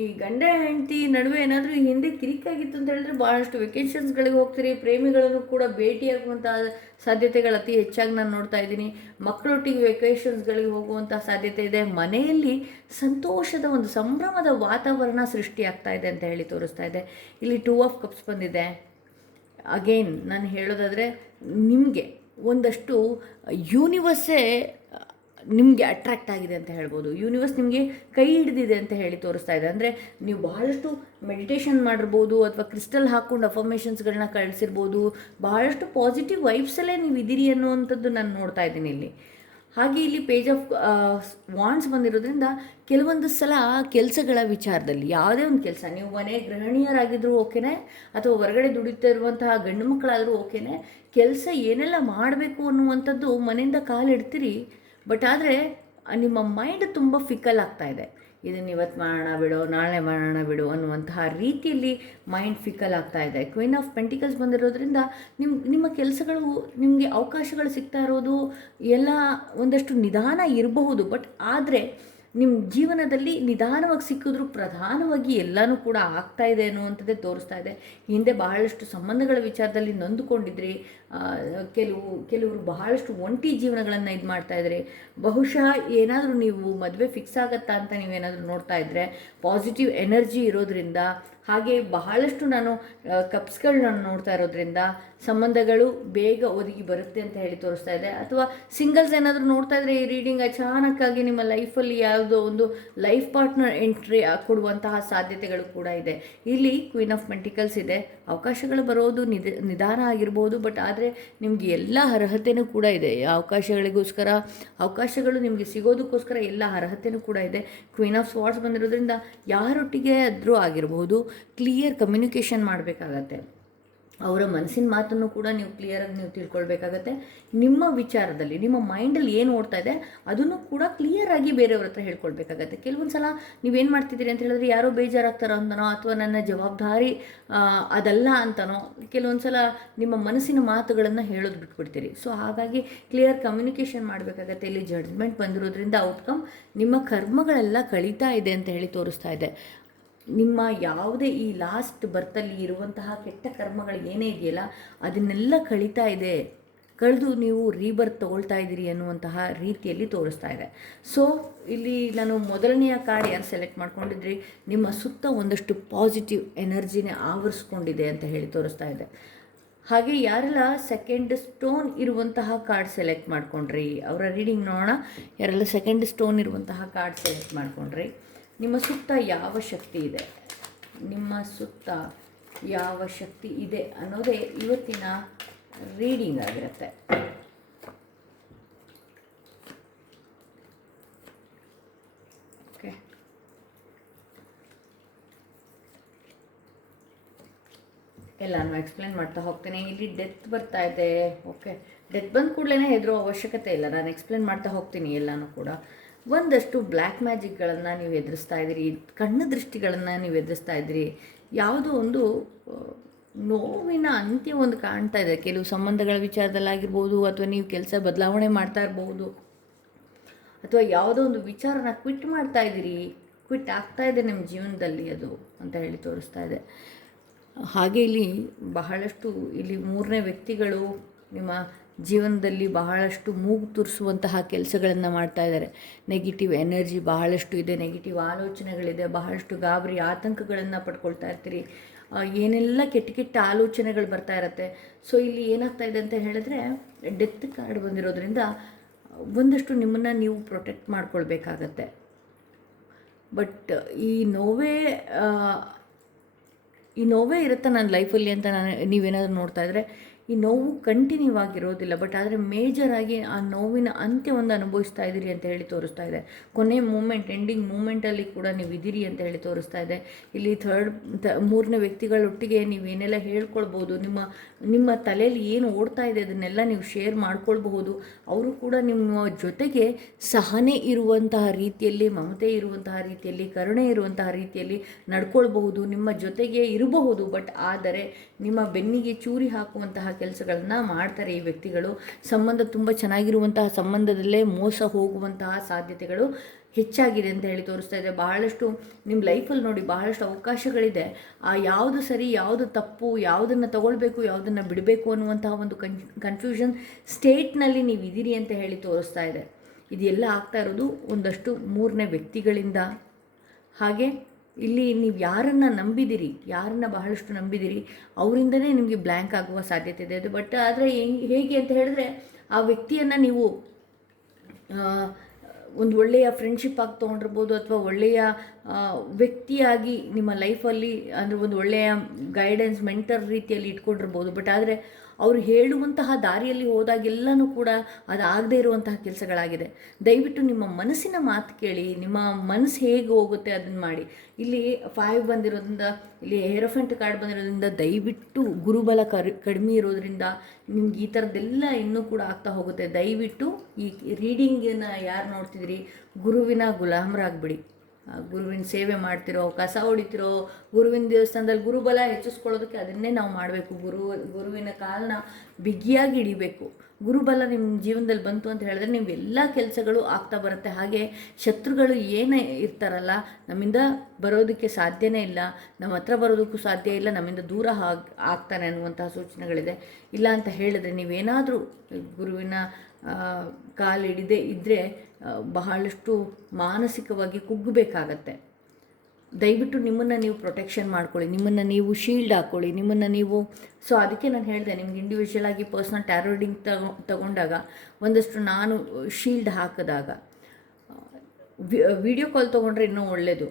ಈ ಗಂಡ ಹೆಂಡತಿ ನಡುವೆ ಏನಾದರೂ ಈ ಹಿಂದೆ ಕಿರಿಕಾಗಿತ್ತು ಅಂತ ಹೇಳಿದ್ರೆ ಭಾಳಷ್ಟು ವೆಕೇಷನ್ಸ್ಗಳಿಗೆ ಹೋಗ್ತೀರಿ, ಪ್ರೇಮಿಗಳನ್ನು ಕೂಡ ಭೇಟಿಯಾಗುವಂಥ ಸಾಧ್ಯತೆಗಳು ಅತಿ ಹೆಚ್ಚಾಗಿ ನಾನು ನೋಡ್ತಾ ಇದ್ದೀನಿ. ಮಕ್ಕಳೊಟ್ಟಿಗೆ ವೆಕೇಷನ್ಸ್ಗಳಿಗೆ ಹೋಗುವಂಥ ಸಾಧ್ಯತೆ ಇದೆ. ಮನೆಯಲ್ಲಿ ಸಂತೋಷದ ಒಂದು ಸಂಭ್ರಮದ ವಾತಾವರಣ ಸೃಷ್ಟಿಯಾಗ್ತಾ ಇದೆ ಅಂತ ಹೇಳಿ ತೋರಿಸ್ತಾ ಇದೆ. ಇಲ್ಲಿ 2 ಆಫ್ ಕಪ್ಸ್ ಬಂದಿದೆ. ಅಗೇನ್ ನಾನು ಹೇಳೋದಾದರೆ ನಿಮಗೆ ಒಂದಷ್ಟು ಯೂನಿವರ್ಸೇ ನಿಮಗೆ ಅಟ್ರ್ಯಾಕ್ಟ್ ಆಗಿದೆ ಅಂತ ಹೇಳ್ಬೋದು. ಯೂನಿವರ್ಸ್ ನಿಮಗೆ ಕೈ ಹಿಡಿದಿದೆ ಅಂತ ಹೇಳಿ ತೋರಿಸ್ತಾ ಇದೆ. ಅಂದರೆ ನೀವು ಬಹಳಷ್ಟು ಮೆಡಿಟೇಷನ್ ಮಾಡಿರ್ಬೋದು, ಅಥವಾ ಕ್ರಿಸ್ಟಲ್ ಹಾಕ್ಕೊಂಡು ಅಫರ್ಮೇಷನ್ಸ್ಗಳನ್ನ ಕಳಿಸಿರ್ಬೋದು. ಬಹಳಷ್ಟು ಪಾಸಿಟಿವ್ ವೈಬ್ಸಲ್ಲೇ ನೀವು ಇದ್ದೀರಿ ಅನ್ನುವಂಥದ್ದು ನಾನು ನೋಡ್ತಾ ಇದ್ದೀನಿ ಇಲ್ಲಿ. ಹಾಗೆ ಇಲ್ಲಿ ಪೇಜ್ ಆಫ್ ವಾಂಡ್ಸ್ ಬಂದಿರೋದ್ರಿಂದ ಕೆಲವೊಂದು ಸಲ ಕೆಲಸಗಳ ವಿಚಾರದಲ್ಲಿ ಯಾವುದೇ ಒಂದು ಕೆಲಸ, ನೀವು ಮನೆ ಗೃಹಿಣಿಯರಾಗಿದ್ದರೂ ಓಕೆನೇ, ಅಥವಾ ಹೊರಗಡೆ ದುಡಿತಾ ಇರುವಂತಹ ಗಂಡು ಮಕ್ಕಳಾದರೂ ಓಕೆನೇ, ಕೆಲಸ ಏನೆಲ್ಲ ಮಾಡಬೇಕು ಅನ್ನುವಂಥದ್ದು ಮನೆಯಿಂದ ಕಾಲಿಡ್ತೀರಿ. ಬಟ್ ಆದರೆ ನಿಮ್ಮ ಮೈಂಡ್ ತುಂಬ ಫಿಕಲ್ ಆಗ್ತಾ ಇದೆ. ಇದನ್ನು ಇವತ್ತು ಮಾಡೋಣ ಬಿಡು, ನಾಳೆ ಮಾಡೋಣ ಬಿಡು ಅನ್ನುವಂತಹ ರೀತಿಯಲ್ಲಿ ಮೈಂಡ್ ಫಿಕಲ್ ಆಗ್ತಾ ಇದೆ. ಕ್ವೀನ್ ಆಫ್ ಪೆಂಟಿಕಲ್ಸ್ ಬಂದಿರೋದ್ರಿಂದ ನಿಮ್ಮ ಕೆಲಸಗಳು, ನಿಮಗೆ ಅವಕಾಶಗಳು ಸಿಗ್ತಾ ಇರೋದು ಎಲ್ಲ ಒಂದಷ್ಟು ನಿಧಾನ ಇರಬಹುದು. ಬಟ್ ಆದರೆ ನಿಮ್ಮ ಜೀವನದಲ್ಲಿ ನಿಧಾನವಾಗಿ ಸಿಕ್ಕಿದ್ರೂ ಪ್ರಧಾನವಾಗಿ ಎಲ್ಲನೂ ಕೂಡ ಆಗ್ತಾ ಇದೆ ಅನ್ನುವಂಥದ್ದೇ ತೋರಿಸ್ತಾ ಇದೆ. ಹಿಂದೆ ಬಹಳಷ್ಟು ಸಂಬಂಧಗಳ ವಿಚಾರದಲ್ಲಿ ನೊಂದುಕೊಂಡಿದ್ರಿ, ಕೆಲವರು ಬಹಳಷ್ಟು ಒಂಟಿ ಜೀವನಗಳನ್ನು ಇದು ಮಾಡ್ತಾಯಿದ್ರಿ. ಬಹುಶಃ ಏನಾದರೂ ನೀವು ಮದುವೆ ಫಿಕ್ಸ್ ಆಗತ್ತಾ ಅಂತ ನೀವೇನಾದರೂ ನೋಡ್ತಾ ಇದ್ದರೆ ಪಾಸಿಟಿವ್ ಎನರ್ಜಿ ಇರೋದ್ರಿಂದ, ಹಾಗೆ ಬಹಳಷ್ಟು ನಾನು ಕಪ್ಸ್ಗಳನ್ನ ನೋಡ್ತಾ ಇರೋದ್ರಿಂದ ಸಂಬಂಧಗಳು ಬೇಗ ಒದಗಿ ಬರುತ್ತೆ ಅಂತ ಹೇಳಿ ತೋರಿಸ್ತಾ ಇದೆ. ಅಥವಾ ಸಿಂಗಲ್ಸ್ ಏನಾದರೂ ನೋಡ್ತಾ ಇದ್ದರೆ ಈ ರೀಡಿಂಗ್ ಅಚಾನಕ್ಕಾಗಿ ನಿಮ್ಮ ಲೈಫಲ್ಲಿ ಯಾವುದೋ ಒಂದು ಲೈಫ್ ಪಾರ್ಟ್ನರ್ ಎಂಟ್ರಿ ಕೊಡುವಂತಹ ಸಾಧ್ಯತೆಗಳು ಕೂಡ ಇದೆ. ಇಲ್ಲಿ ಕ್ವೀನ್ ಆಫ್ ಪೆಂಟಿಕಲ್ಸ್ ಇದೆ. ಅವಕಾಶಗಳು ಬರೋದು ನಿಧಾನ ಆಗಿರ್ಬೋದು, ಬಟ್ ಆದರೆ ನಿಮಗೆ ಎಲ್ಲ ಅರ್ಹತೆಯೂ ಕೂಡ ಇದೆ. ಅವಕಾಶಗಳು ನಿಮಗೆ ಸಿಗೋದಕ್ಕೋಸ್ಕರ ಎಲ್ಲ ಅರ್ಹತೆಯೂ ಕೂಡ ಇದೆ. ಕ್ವೀನ್ ಆಫ್ ಸ್ವಾರ್ಡ್ಸ್ ಬಂದಿರೋದ್ರಿಂದ ಯಾರೊಟ್ಟಿಗೆ ಆದರೂ ಆಗಿರ್ಬೋದು, ಕ್ಲಿಯರ್ ಕಮ್ಯುನಿಕೇಷನ್ ಮಾಡಬೇಕಾಗತ್ತೆ. ಅವರ ಮನಸ್ಸಿನ ಮಾತನ್ನು ಕೂಡ ನೀವು ಕ್ಲಿಯರಾಗಿ ನೀವು ತಿಳ್ಕೊಳ್ಬೇಕಾಗತ್ತೆ. ನಿಮ್ಮ ವಿಚಾರದಲ್ಲಿ ನಿಮ್ಮ ಮೈಂಡಲ್ಲಿ ಏನು ಓಡ್ತಾ ಇದೆ ಅದನ್ನು ಕೂಡ ಕ್ಲಿಯರಾಗಿ ಬೇರೆಯವ್ರ ಹತ್ರ ಹೇಳ್ಕೊಳ್ಬೇಕಾಗತ್ತೆ. ಕೆಲವೊಂದು ಸಲ ನೀವೇನು ಮಾಡ್ತಿದ್ದೀರಿ ಅಂತ ಹೇಳಿದ್ರೆ ಯಾರೋ ಬೇಜಾರಾಗ್ತಾರೋ ಅಂತನೋ, ಅಥವಾ ನನ್ನ ಜವಾಬ್ದಾರಿ ಅದಲ್ಲ ಅಂತನೋ ಕೆಲವೊಂದು ಸಲ ನಿಮ್ಮ ಮನಸ್ಸಿನ ಮಾತುಗಳನ್ನು ಹೇಳೋದು ಬಿಟ್ಬಿಡ್ತೀರಿ. ಸೊ ಹಾಗಾಗಿ ಕ್ಲಿಯರ್ ಕಮ್ಯುನಿಕೇಷನ್ ಮಾಡಬೇಕಾಗತ್ತೆ. ಇಲ್ಲಿ ಜಡ್ಜ್ಮೆಂಟ್ ಬಂದಿರೋದ್ರಿಂದ ಔಟ್ಕಮ್ ನಿಮ್ಮ ಕರ್ಮಗಳೆಲ್ಲ ಕಳೀತಾ ಇದೆ ಅಂತ ಹೇಳಿ ತೋರಿಸ್ತಾ ಇದೆ. ನಿಮ್ಮ ಯಾವುದೇ ಈ ಲಾಸ್ಟ್ ಬರ್ತಲ್ಲಿ ಇರುವಂತಹ ಕೆಟ್ಟ ಕರ್ಮಗಳು ಏನೇ ಇದೆಯಲ್ಲ ಅದನ್ನೆಲ್ಲ ಕಳೆದು ನೀವು ರೀಬರ್ತ್ ತೊಗೊಳ್ತಾ ಇದ್ದೀರಿ ಅನ್ನುವಂತಹ ರೀತಿಯಲ್ಲಿ ತೋರಿಸ್ತಾ ಇದೆ. ಸೊ ಇಲ್ಲಿ ನಾನು ಮೊದಲನೆಯ ಕಾರ್ಡ್ ಯಾರು ಸೆಲೆಕ್ಟ್ ಮಾಡ್ಕೊಂಡಿದ್ರಿ, ನಿಮ್ಮ ಸುತ್ತ ಒಂದಷ್ಟು ಪಾಸಿಟಿವ್ ಎನರ್ಜಿನೇ ಆವರಿಸ್ಕೊಂಡಿದೆ ಅಂತ ಹೇಳಿ ತೋರಿಸ್ತಾ ಇದೆ. ಹಾಗೆ ಯಾರೆಲ್ಲ ಸೆಕೆಂಡ್ ಸ್ಟೋನ್ ಇರುವಂತಹ ಕಾರ್ಡ್ ಸೆಲೆಕ್ಟ್ ಮಾಡ್ಕೊಂಡ್ರಿ ಅವರ ರೀಡಿಂಗ್ ನೋಡೋಣ. ಯಾರೆಲ್ಲ ಸೆಕೆಂಡ್ ಸ್ಟೋನ್ ಇರುವಂತಹ ಕಾರ್ಡ್ ಸೆಲೆಕ್ಟ್ ಮಾಡ್ಕೊಂಡ್ರಿ, ನಿಮ್ಮ ಸುತ್ತ ಯಾವ ಶಕ್ತಿ ಇದೆ, ನಿಮ್ಮ ಸುತ್ತ ಯಾವ ಶಕ್ತಿ ಇದೆ ಅನ್ನೋದೇ ಇವತ್ತಿನ ರೀಡಿಂಗ್ ಆಗಿರುತ್ತೆ. ಓಕೆ, ಎಲ್ಲಾನು ಎಕ್ಸ್ಪ್ಲೇನ್ ಮಾಡ್ತಾ ಹೋಗ್ತೀನಿ. ಇಲ್ಲಿ ಡೆತ್ ಬರ್ತಾ ಇದೆ. ಓಕೆ, ಡೆತ್ ಬಂದ ಕೂಡಲೇ ಹೆದರೋ ಅವಶ್ಯಕತೆ ಇಲ್ಲ, ನಾನು ಎಕ್ಸ್ಪ್ಲೇನ್ ಮಾಡ್ತಾ ಹೋಗ್ತೀನಿ ಎಲ್ಲನೂ ಕೂಡ. ಒಂದಷ್ಟು ಬ್ಲ್ಯಾಕ್ ಮ್ಯಾಜಿಕ್ಗಳನ್ನು ನೀವು ಎದುರಿಸ್ತಾ ಇದ್ದೀರಿ, ಕಣ್ಣು ದೃಷ್ಟಿಗಳನ್ನು ನೀವು ಎದುರಿಸ್ತಾ ಇದ್ದೀರಿ. ಯಾವುದೋ ಒಂದು ನೋವಿನ ಅಂತ್ಯ ಒಂದು ಕಾಣ್ತಾ ಇದೆ. ಕೆಲವು ಸಂಬಂಧಗಳ ವಿಚಾರದಲ್ಲಾಗಿರ್ಬೋದು, ಅಥವಾ ನೀವು ಕೆಲಸ ಬದಲಾವಣೆ ಮಾಡ್ತಾ ಇರ್ಬೋದು, ಅಥವಾ ಯಾವುದೋ ಒಂದು ವಿಚಾರನ ಕ್ವಿಟ್ ಮಾಡ್ತಾ ಇದ್ದೀರಿ, ಕ್ವಿಟ್ ಆಗ್ತಾ ಇದೆ ನಿಮ್ಮ ಜೀವನದಲ್ಲಿ ಅದು ಅಂತ ಹೇಳಿ ತೋರಿಸ್ತಾ ಇದೆ. ಹಾಗೆ ಇಲ್ಲಿ ಬಹಳಷ್ಟು ಇಲ್ಲಿ ಮೂರನೇ ವ್ಯಕ್ತಿಗಳು ನಿಮ್ಮ ಜೀವನದಲ್ಲಿ ಬಹಳಷ್ಟು ಮೂಗು ತುರಿಸುವಂತಹ ಕೆಲಸಗಳನ್ನು ಮಾಡ್ತಾ ಇದ್ದಾರೆ. ನೆಗೆಟಿವ್ ಎನರ್ಜಿ ಬಹಳಷ್ಟು ಇದೆ, ನೆಗೆಟಿವ್ ಆಲೋಚನೆಗಳಿದೆ, ಬಹಳಷ್ಟು ಗಾಬರಿ ಆತಂಕಗಳನ್ನು ಪಡ್ಕೊಳ್ತಾ ಇರ್ತೀರಿ. ಏನೆಲ್ಲ ಕೆಟ್ಟ ಆಲೋಚನೆಗಳು ಬರ್ತಾ ಇರುತ್ತೆ. ಸೊ ಇಲ್ಲಿ ಏನಾಗ್ತಾ ಇದೆ ಅಂತ ಹೇಳಿದ್ರೆ ಡೆತ್ ಕಾರ್ಡ್ ಬಂದಿರೋದ್ರಿಂದ ಒಂದಷ್ಟು ನಿಮ್ಮನ್ನು ನೀವು ಪ್ರೊಟೆಕ್ಟ್ ಮಾಡ್ಕೊಳ್ಬೇಕಾಗತ್ತೆ. ಬಟ್ ಈ ನೋವೇ ಇರುತ್ತೆ ನನ್ನ ಲೈಫಲ್ಲಿ ಅಂತ ನೀವೇನಾದರೂ ನೋಡ್ತಾ ಇದ್ದರೆ ಈ ನೋವು ಕಂಟಿನ್ಯೂ ಆಗಿರೋದಿಲ್ಲ. ಬಟ್ ಆದರೆ ಮೇಜರಾಗಿ ಆ ನೋವಿನ ಅಂತ್ಯವನ್ನು ಅನುಭವಿಸ್ತಾ ಇದ್ದೀರಿ ಅಂತ ಹೇಳಿ ತೋರಿಸ್ತಾ ಇದೆ. ಕೊನೆ ಮೂಮೆಂಟ್, ಎಂಡಿಂಗ್ ಮೂಮೆಂಟಲ್ಲಿ ಕೂಡ ನೀವು ಇದ್ದೀರಿ ಅಂತ ಹೇಳಿ ತೋರಿಸ್ತಾ ಇದೆ. ಇಲ್ಲಿ ಮೂರನೇ ವ್ಯಕ್ತಿಗಳೊಟ್ಟಿಗೆ ನೀವೇನೆಲ್ಲ ಹೇಳ್ಕೊಳ್ಬೋದು, ನಿಮ್ಮ ತಲೆಯಲ್ಲಿ ಏನು ಓಡ್ತಾ ಇದೆ ಅದನ್ನೆಲ್ಲ ನೀವು ಶೇರ್ ಮಾಡ್ಕೊಳ್ಬಹುದು. ಅವರು ಕೂಡ ನಿಮ್ಮ ಜೊತೆಗೆ ಸಹನೆ ಇರುವಂತಹ ರೀತಿಯಲ್ಲಿ, ಮಮತೆ ಇರುವಂತಹ ರೀತಿಯಲ್ಲಿ, ಕರುಣೆ ಇರುವಂತಹ ರೀತಿಯಲ್ಲಿ ನಡ್ಕೊಳ್ಬಹುದು, ನಿಮ್ಮ ಜೊತೆಗೆ ಇರಬಹುದು. ಬಟ್ ಆದರೆ ನಿಮ್ಮ ಬೆನ್ನಿಗೆ ಚೂರಿ ಹಾಕುವಂತಹ ಕೆಲಸಗಳನ್ನು ಮಾಡ್ತಾರೆ ಈ ವ್ಯಕ್ತಿಗಳು. ಸಂಬಂಧ ತುಂಬ ಚೆನ್ನಾಗಿರುವಂತಹ ಸಂಬಂಧದಲ್ಲೇ ಮೋಸ ಹೋಗುವಂತಹ ಸಾಧ್ಯತೆಗಳು ಹೆಚ್ಚಾಗಿದೆ ಅಂತ ಹೇಳಿ ತೋರಿಸ್ತಾ ಇದೆ. ಬಹಳಷ್ಟು ನಿಮ್ಮ ಲೈಫಲ್ಲಿ ನೋಡಿ ಬಹಳಷ್ಟು ಅವಕಾಶಗಳಿದೆ. ಆ ಯಾವುದು ಸರಿ, ಯಾವುದು ತಪ್ಪು, ಯಾವುದನ್ನು ತಗೊಳ್ಬೇಕು, ಯಾವುದನ್ನು ಬಿಡಬೇಕು ಅನ್ನುವಂತಹ ಒಂದು ಕನ್ಫ್ಯೂಷನ್ ಸ್ಟೇಟ್ನಲ್ಲಿ ನೀವು ಇದ್ದೀರಿ ಅಂತ ಹೇಳಿ ತೋರಿಸ್ತಾ ಇದೆ. ಇದೆಲ್ಲ ಆಗ್ತಾ ಇರೋದು ಒಂದಷ್ಟು ಮೂರನೇ ವ್ಯಕ್ತಿಗಳಿಂದ. ಹಾಗೆ ಇಲ್ಲಿ ನೀವು ಯಾರನ್ನು ನಂಬಿದಿರಿ, ಯಾರನ್ನು ಬಹಳಷ್ಟು ನಂಬಿದಿರಿ, ಅವರಿಂದನೇ ನಿಮಗೆ ಬ್ಲ್ಯಾಂಕ್ ಆಗುವ ಸಾಧ್ಯತೆ ಇದೆ ಅದು. ಬಟ್ ಆದರೆ ಹೇಗೆ ಅಂತ ಹೇಳಿದ್ರೆ, ಆ ವ್ಯಕ್ತಿಯನ್ನು ನೀವು ಒಂದು ಒಳ್ಳೆಯ ಫ್ರೆಂಡ್ಶಿಪ್ ಆಗಿ ತೊಗೊಂಡಿರ್ಬೋದು, ಅಥವಾ ಒಳ್ಳೆಯ ವ್ಯಕ್ತಿಯಾಗಿ ನಿಮ್ಮ ಲೈಫಲ್ಲಿ ಅಂದರೆ ಒಂದು ಒಳ್ಳೆಯ ಗೈಡೆನ್ಸ್ ಮೆಂಟರ್ ರೀತಿಯಲ್ಲಿ ಇಟ್ಕೊಂಡಿರ್ಬೋದು. ಬಟ್ ಆದರೆ ಅವರು ಹೇಳುವಂತಹ ದಾರಿಯಲ್ಲಿ ಹೋದಾಗೆಲ್ಲನೂ ಕೂಡ ಅದಾಗದೇ ಇರುವಂತಹ ಕೆಲಸಗಳಾಗಿದೆ. ದಯವಿಟ್ಟು ನಿಮ್ಮ ಮನಸ್ಸಿನ ಮಾತು ಕೇಳಿ, ನಿಮ್ಮ ಮನಸ್ಸು ಹೇಗೆ ಹೋಗುತ್ತೆ ಅದನ್ನು ಮಾಡಿ. ಇಲ್ಲಿ 5 ಬಂದಿರೋದ್ರಿಂದ, ಇಲ್ಲಿ ಹೇರೋಫೆಂಟ್ ಕಾರ್ಡ್ ಬಂದಿರೋದ್ರಿಂದ ದಯವಿಟ್ಟು ಗುರುಬಲ ಕಡಿಮೆ ಇರೋದ್ರಿಂದ ನಿಮ್ಗೆ ಈ ಥರದ್ದೆಲ್ಲ ಇನ್ನೂ ಕೂಡ ಆಗ್ತಾ ಹೋಗುತ್ತೆ. ದಯವಿಟ್ಟು ಈ ರೀಡಿಂಗನ್ನು ಯಾರು ನೋಡ್ತಿದ್ದೀರಿ, ಗುರುವಿನ ಗುಲಾಮರಾಗ್ಬಿಡಿ. ಗುರುವಿನ ಸೇವೆ ಮಾಡ್ತಿರೋ, ಕಸ ಹೊಡಿತಿರೋ, ಗುರುವಿನ ದೇವಸ್ಥಾನದಲ್ಲಿ ಗುರುಬಲ ಹೆಚ್ಚಿಸ್ಕೊಳ್ಳೋದಕ್ಕೆ ಅದನ್ನೇ ನಾವು ಮಾಡಬೇಕು. ಗುರುವಿನ ಕಾಲನ್ನ ಬಿಗಿಯಾಗಿ ಹಿಡಿಬೇಕು. ಗುರುಬಲ ನಿಮ್ಮ ಜೀವನದಲ್ಲಿ ಬಂತು ಅಂತ ಹೇಳಿದ್ರೆ ನೀವೆಲ್ಲ ಕೆಲಸಗಳು ಆಗ್ತಾ ಬರುತ್ತೆ. ಹಾಗೆ ಶತ್ರುಗಳು ಏನೇ ಇರ್ತಾರಲ್ಲ, ನಮ್ಮಿಂದ ಬರೋದಕ್ಕೆ ಸಾಧ್ಯನೇ ಇಲ್ಲ, ನಮ್ಮ ಹತ್ರ ಬರೋದಕ್ಕೂ ಸಾಧ್ಯ ಇಲ್ಲ, ನಮ್ಮಿಂದ ದೂರ ಆಗ್ತಾನೆ ಅನ್ನುವಂತಹ ಸೂಚನೆಗಳಿದೆ. ಇಲ್ಲ ಅಂತ ಹೇಳಿದ್ರೆ ನೀವೇನಾದರೂ ಗುರುವಿನ ಕಾಲು ಹಿಡಿದೇ ಇದ್ದರೆ ಬಹಳಷ್ಟು ಮಾನಸಿಕವಾಗಿ ಕುಗ್ಗಬೇಕಾಗತ್ತೆ. ದಯವಿಟ್ಟು ನಿಮ್ಮನ್ನು ನೀವು ಪ್ರೊಟೆಕ್ಷನ್ ಮಾಡ್ಕೊಳ್ಳಿ, ನಿಮ್ಮನ್ನು ನೀವು ಶೀಲ್ಡ್ ಹಾಕ್ಕೊಳ್ಳಿ, ನಿಮ್ಮನ್ನು ನೀವು. ಸೊ ಅದಕ್ಕೆ ನಾನು ಹೇಳಿದೆ, ನಿಮ್ಗೆ ಇಂಡಿವಿಜುವಲ್ ಆಗಿ ಪರ್ಸ್ನಲ್ ಟ್ಯಾರೋ ರೀಡಿಂಗ್ ತಗೊಂಡಾಗ ಒಂದಷ್ಟು ನಾನು ಶೀಲ್ಡ್ ಹಾಕಿದಾಗ ವಿಡಿಯೋ ಕಾಲ್ ತೊಗೊಂಡ್ರೆ ಇನ್ನೂ ಒಳ್ಳೆಯದು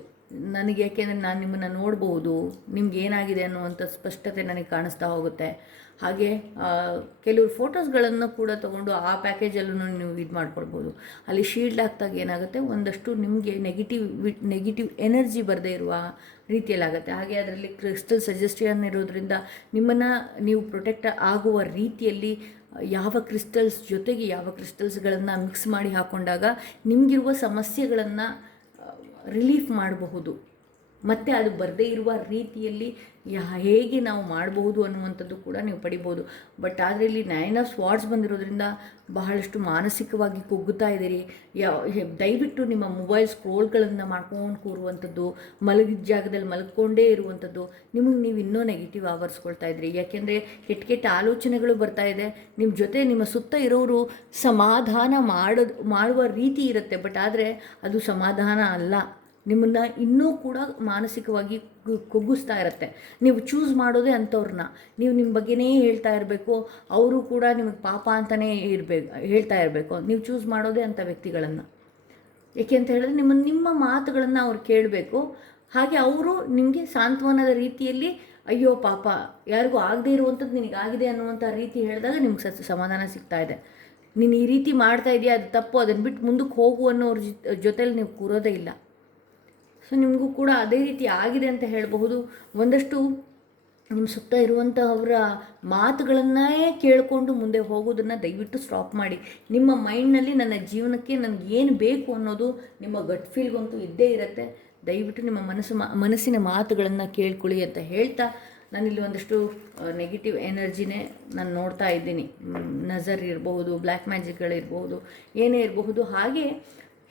ನನಗೆ. ಯಾಕೆಂದರೆ ನಾನು ನಿಮ್ಮನ್ನು ನೋಡ್ಬೋದು, ನಿಮ್ಗೆ ಏನಾಗಿದೆ ಅನ್ನುವಂಥ ಸ್ಪಷ್ಟತೆ ನನಗೆ ಕಾಣಿಸ್ತಾ ಹೋಗುತ್ತೆ. ಹಾಗೆ ಕೆಲವರು ಫೋಟೋಸ್ಗಳನ್ನು ಕೂಡ ತೊಗೊಂಡು ಆ ಪ್ಯಾಕೇಜಲ್ಲೂ ನೀವು ಇದು ಮಾಡ್ಕೊಳ್ಬೋದು. ಅಲ್ಲಿ ಶೀಲ್ಡ್ ಆಗ್ತಾಗ ಏನಾಗುತ್ತೆ, ಒಂದಷ್ಟು ನಿಮಗೆ ನೆಗೆಟಿವ್ ಎನರ್ಜಿ ಬರದೇ ಇರುವ ರೀತಿಯಲ್ಲಾಗುತ್ತೆ. ಹಾಗೆ ಅದರಲ್ಲಿ ಕ್ರಿಸ್ಟಲ್ ಸಜೆಸ್ಟನ್ ಇರೋದ್ರಿಂದ ನಿಮ್ಮನ್ನು ನೀವು ಪ್ರೊಟೆಕ್ಟ್ ಆಗುವ ರೀತಿಯಲ್ಲಿ ಯಾವ ಕ್ರಿಸ್ಟಲ್ಸ್ ಜೊತೆಗೆ ಯಾವ ಕ್ರಿಸ್ಟಲ್ಸ್ಗಳನ್ನು ಮಿಕ್ಸ್ ಮಾಡಿ ಹಾಕ್ಕೊಂಡಾಗ ನಿಮಗಿರುವ ಸಮಸ್ಯೆಗಳನ್ನು ರಿಲೀಫ್ ಮಾಡಬಹುದು. ಮತ್ತು ಅದು ಬರದೇ ಇರುವ ರೀತಿಯಲ್ಲಿ ಹೇಗೆ ನಾವು ಮಾಡಬಹುದು ಅನ್ನುವಂಥದ್ದು ಕೂಡ ನೀವು ಪಡಿಬೋದು. ಬಟ್ ಆದರೆ ಇಲ್ಲಿ 9 ಆಫ್ ಸ್ವಾರ್ಡ್ಸ್ ಬಂದಿರೋದ್ರಿಂದ ಬಹಳಷ್ಟು ಮಾನಸಿಕವಾಗಿ ಕುಗ್ಗುತ್ತಾ ಇದ್ದೀರಿ. ದಯವಿಟ್ಟು ನಿಮ್ಮ ಮೊಬೈಲ್ ಸ್ಕ್ರೋಲ್ಗಳನ್ನು ಮಾಡ್ಕೊಂಡು ಕೂರುವಂಥದ್ದು, ಮಲಗಿದ ಜಾಗದಲ್ಲಿ ಮಲ್ಕೊಂಡೇ ಇರುವಂಥದ್ದು, ನಿಮಗೆ ನೀವು ಇನ್ನೂ ನೆಗೆಟಿವ್ ಆವರಿಸ್ಕೊಳ್ತಾ ಇದ್ರಿ. ಯಾಕೆಂದರೆ ಕೆಟ್ಟ ಆಲೋಚನೆಗಳು ಬರ್ತಾ ಇದೆ. ನಿಮ್ಮ ಜೊತೆ ನಿಮ್ಮ ಸುತ್ತ ಇರೋರು ಸಮಾಧಾನ ಮಾಡುವ ರೀತಿ ಇರುತ್ತೆ, ಬಟ್ ಆದರೆ ಅದು ಸಮಾಧಾನ ಅಲ್ಲ. ನಿಮ್ಮನ್ನು ಇನ್ನೂ ಕೂಡ ಮಾನಸಿಕವಾಗಿ ಕುಗ್ಗಿಸ್ತಾ ಇರುತ್ತೆ. ನೀವು ಚೂಸ್ ಮಾಡೋದೇ ಅಂಥವ್ರನ್ನ, ನೀವು ನಿಮ್ಮ ಬಗ್ಗೆನೇ ಹೇಳ್ತಾ ಇರಬೇಕು, ಅವರು ಕೂಡ ನಿಮಗೆ ಪಾಪ ಅಂತಲೇ ಹೇಳ್ತಾ ಇರಬೇಕು. ನೀವು ಚೂಸ್ ಮಾಡೋದೇ ಅಂಥ ವ್ಯಕ್ತಿಗಳನ್ನು. ಏಕೆ ಅಂತ ಹೇಳಿದ್ರೆ ನಿಮ್ಮ ಮಾತುಗಳನ್ನು ಅವ್ರು ಕೇಳಬೇಕು. ಹಾಗೆ ಅವರು ನಿಮಗೆ ಸಾಂತ್ವನದ ರೀತಿಯಲ್ಲಿ ಅಯ್ಯೋ ಪಾಪ ಯಾರಿಗೂ ಆಗದೇ ಇರುವಂಥದ್ದು ನಿನಗಾಗಿದೆ ಅನ್ನುವಂಥ ರೀತಿ ಹೇಳಿದಾಗ ನಿಮ್ಗೆ ಸಮಾಧಾನ ಸಿಗ್ತಾ ಇದೆ. ನೀನು ಈ ರೀತಿ ಮಾಡ್ತಾ ಇದೆಯಾ, ಅದು ತಪ್ಪು, ಅದನ್ನು ಬಿಟ್ಟು ಮುಂದಕ್ಕೆ ಹೋಗು ಅನ್ನೋರ ಜೊತೆಲಿ ನೀವು ಕೂರೋದೇ ಇಲ್ಲ. ಸೊ ನಿಮಗೂ ಕೂಡ ಅದೇ ರೀತಿ ಆಗಿದೆ ಅಂತ ಹೇಳಬಹುದು. ಒಂದಷ್ಟು ನಿಮ್ಮ ಸುತ್ತ ಇರುವಂಥವರ ಮಾತುಗಳನ್ನೇ ಕೇಳಿಕೊಂಡು ಮುಂದೆ ಹೋಗೋದನ್ನು ದಯವಿಟ್ಟು ಸ್ಟಾಪ್ ಮಾಡಿ. ನಿಮ್ಮ ಮೈಂಡ್ನಲ್ಲಿ ನನ್ನ ಜೀವನಕ್ಕೆ ನನಗೇನು ಬೇಕು ಅನ್ನೋದು ನಿಮ್ಮ ಗಟ್ ಫೀಲ್ಗಂತೂ ಇದ್ದೇ ಇರುತ್ತೆ. ದಯವಿಟ್ಟು ನಿಮ್ಮ ಮನಸ್ಸಿನ ಮಾತುಗಳನ್ನು ಕೇಳ್ಕೊಳ್ಳಿ ಅಂತ ಹೇಳ್ತಾ, ನಾನಿಲ್ಲಿ ಒಂದಷ್ಟು ನೆಗೆಟಿವ್ ಎನರ್ಜಿನೇ ನಾನು ನೋಡ್ತಾ ಇದ್ದೀನಿ. ನಜರ್ ಇರಬಹುದು, ಬ್ಲ್ಯಾಕ್ ಮ್ಯಾಜಿಕ್ಗಳಿರ್ಬೋದು, ಏನೇ ಇರಬಹುದು. ಹಾಗೆ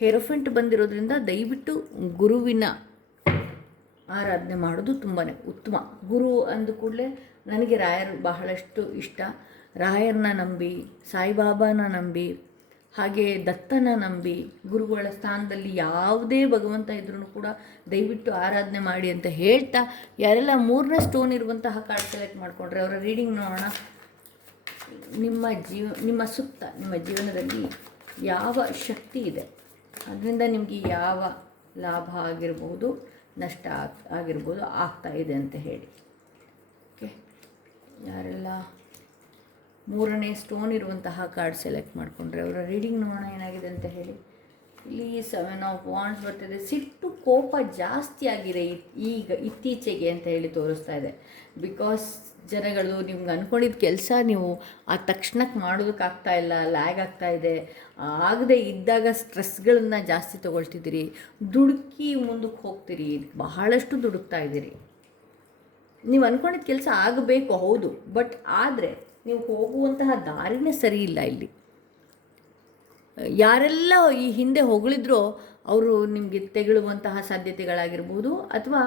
ಹೇರೋಫೆಂಟ್ ಬಂದಿರೋದ್ರಿಂದ ದಯವಿಟ್ಟು ಗುರುವಿನ ಆರಾಧನೆ ಮಾಡೋದು ತುಂಬಾ ಉತ್ತಮ. ಗುರು ಅಂದ ಕೂಡಲೇ ನನಗೆ ರಾಯರು ಬಹಳಷ್ಟು ಇಷ್ಟ. ರಾಯರನ್ನ ನಂಬಿ, ಸಾಯಿಬಾಬಾನ ನಂಬಿ, ಹಾಗೆ ದತ್ತನ ನಂಬಿ, ಗುರುಗಳ ಸ್ಥಾನದಲ್ಲಿ ಯಾವುದೇ ಭಗವಂತ ಇದ್ರೂ ಕೂಡ ದಯವಿಟ್ಟು ಆರಾಧನೆ ಮಾಡಿ ಅಂತ ಹೇಳ್ತಾ, ಯಾರೆಲ್ಲ 3ನೇ ಸ್ಟೋನ್ ಇರುವಂತಹ ಕಾರ್ಡ್ ಸೆಲೆಕ್ಟ್ ಮಾಡಿಕೊಂಡ್ರೆ ಅವರ ರೀಡಿಂಗ್ ನೋಡೋಣ. ನಿಮ್ಮ ಸುತ್ತ ನಿಮ್ಮ ಜೀವನದಲ್ಲಿ ಯಾವ ಶಕ್ತಿ ಇದೆ, ಅದರಿಂದ ನಿಮಗೆ ಯಾವ ಲಾಭ ಆಗಿರ್ಬೋದು, ನಷ್ಟ ಆಗಿರ್ಬೋದು ಆಗ್ತಾ ಇದೆ ಅಂತ ಹೇಳಿ. ಓಕೆ, ಯಾರೆಲ್ಲ 3ನೇ ಸ್ಟೋನ್ ಇರುವಂತಹ ಕಾರ್ಡ್ ಸೆಲೆಕ್ಟ್ ಮಾಡಿಕೊಂಡ್ರೆ ಅವರ ರೀಡಿಂಗ್ ನೋಡೋಣ ಏನಾಗಿದೆ ಅಂತ ಹೇಳಿ. ಇಲ್ಲಿ 7 ಆಫ್ ವಾಂಡ್ಸ್ ಬರ್ತಿದೆ. ಸಿಟ್ಟು ಕೋಪ ಜಾಸ್ತಿ ಆಗಿದೆ ಈಗ ಇತ್ತೀಚೆಗೆ ಅಂತ ಹೇಳಿ ತೋರಿಸ್ತಾ ಇದೆ. ಬಿಕಾಸ್ ಜನಗಳು ನಿಮ್ಗೆ ಅಂದ್ಕೊಂಡಿದ್ದ ಕೆಲಸ ನೀವು ಆ ತಕ್ಷಣಕ್ಕೆ ಮಾಡೋದಕ್ಕಾಗ್ತಾ ಇಲ್ಲ, ಲ್ಯಾಗ್ ಆಗ್ತಾ ಇದೆ. ಆಗದೆ ಇದ್ದಾಗ ಸ್ಟ್ರೆಸ್ಗಳನ್ನು ಜಾಸ್ತಿ ತೊಗೊಳ್ತಿದ್ದೀರಿ, ದುಡುಕಿ ಮುಂದಕ್ಕೆ ಹೋಗ್ತೀರಿ, ಬಹಳಷ್ಟು ದುಡುಕ್ತಾ ಇದ್ದೀರಿ. ನೀವು ಅಂದ್ಕೊಂಡಿದ್ದ ಕೆಲಸ ಆಗಬೇಕು, ಹೌದು, ಬಟ್ ಆದರೆ ನೀವು ಹೋಗುವಂತಹ ದಾರಿನೇ ಸರಿ ಇಲ್ಲ. ಇಲ್ಲಿ ಯಾರೆಲ್ಲ ಈ ಹಿಂದೆ ಹೊಗಳಿದ್ರೋ ಅವರು ನಿಮಗೆ ತೆಗಳುವಂತಹ ಸಾಧ್ಯತೆಗಳಾಗಿರ್ಬೋದು, ಅಥವಾ